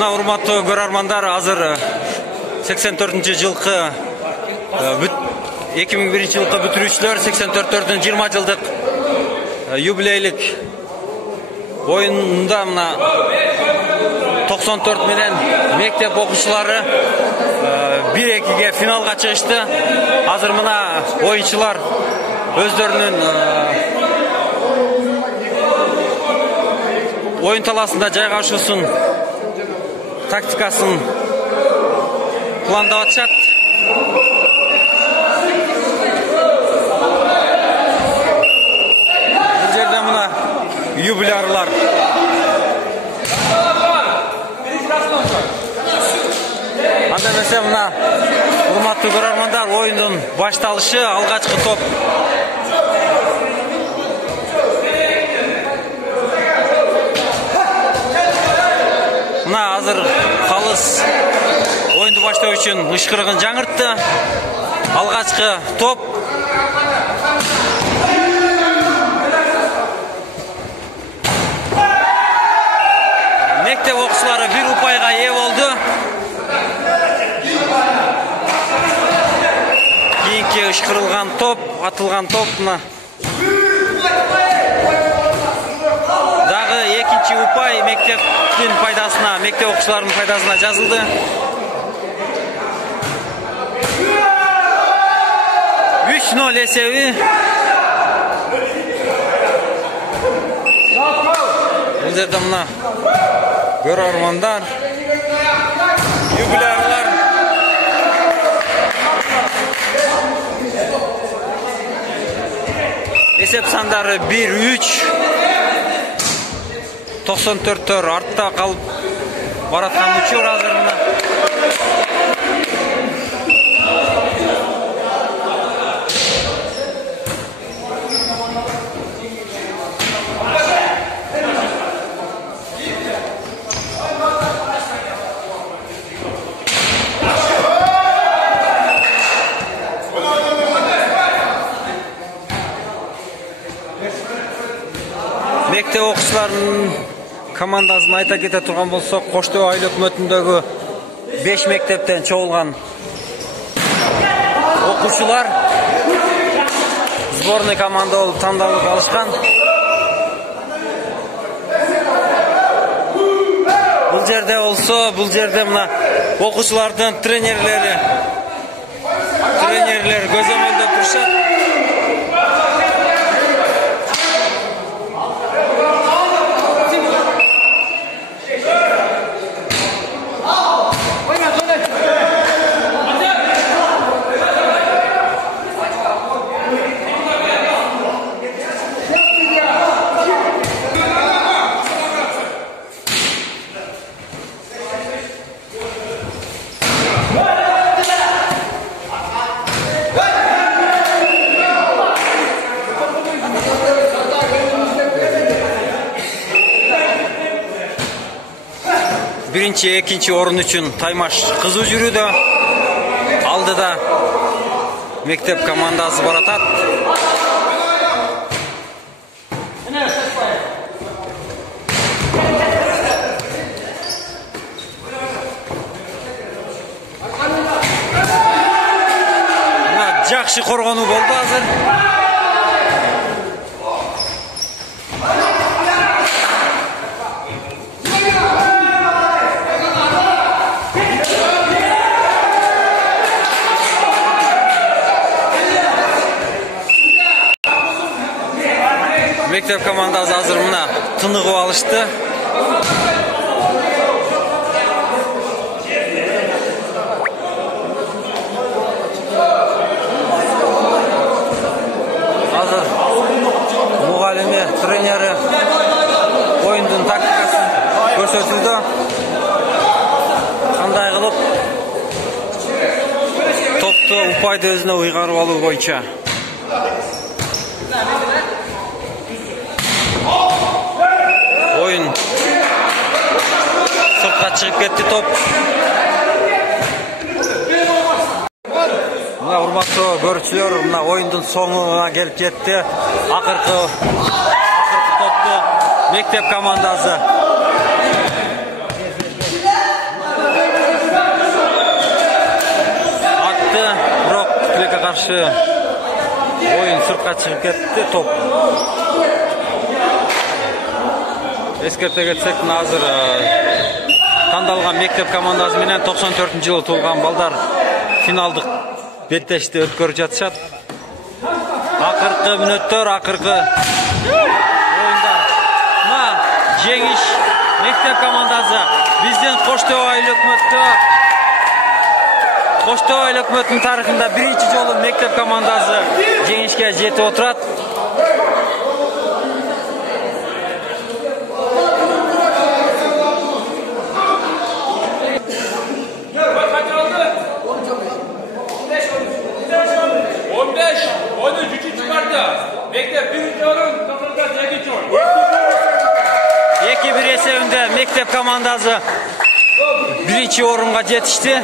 Мына урматтуу көрөрмандар, азыр 84-жылкы 2001-жылкы бүтүрүүчүлөр 84-20 жылдык юбилейлик оюнунда мына 94 менен мектеп окуучулары 1-2-ге финалга чыгышты. Азыр мына оюнчулар өздөрүнүн oyun talasında жайгашуусун тактикасын пландап атышат. Бул жерде мына юбиларлар. Анда эмесе мына урматтуу көрөрмандар, оюндун башталышы, алгачкы топ Азыр калыс оюнду баштоо үчүн ышкырыгын жаңыртты. Алгачкы топ мектеп окуучулары 1 упайга ээ болду. Кийинки ышкырылган топ, атылган топ мына дагы экинчи упай мектептин пайдасына, мектеп окуучуларынын пайдасына жазылды. Үч 0 эсеби. Бул жерде мына көрөрмандар, юбиларлар эсеп сандары 1-3 94-төр артта калып бараткан учур азыр мына. Мектеп окуучуларынын командасын айта кете турган болсок, Коштоо айыл өкмөтүндөгү 5 мектептен чогулган окуучулар сборный команда болуп тандалып алышкан. Бул жерде мына окуучулардын тренерлери көзөмөлдөп турушат. Birinci, ikinci orun üçün Taymaş kızı жүрүүдө. Aldıda mektep komandası baratat. Жакшы коргонуу болду азыр. Mekteep komandası hazır mına tınığı alıştı. Hazır muğalimi, treneri oyundun taktikasını gösterdi. Qanday qılıp toptu upaydı özüne uyğarıp alуу boyunca. Oyun sırtqa çıkıp ketdi top. Mına urmaktуу көрүүчүлөр, mına oyundun soňuna gelip ketdi. Akırkı toptu mektep komandası каршы oyun sırtqa çıkıp ketdi top. Eskerte ketsek hazır tandalgan mектеп komandасы менен 94-жылы туулган балдар финалдык беттешти өткөрүп жатышат. Акыркы мүнөттөр, акыркы оюндар. Мына жеңиш мектеп командасы биздин Коштоо айыл өкмөтүнүн тарыхында биринчи жолу мектеп командасы жеңишке жетип отурат. Mektep komandası birinci orunga жетишти.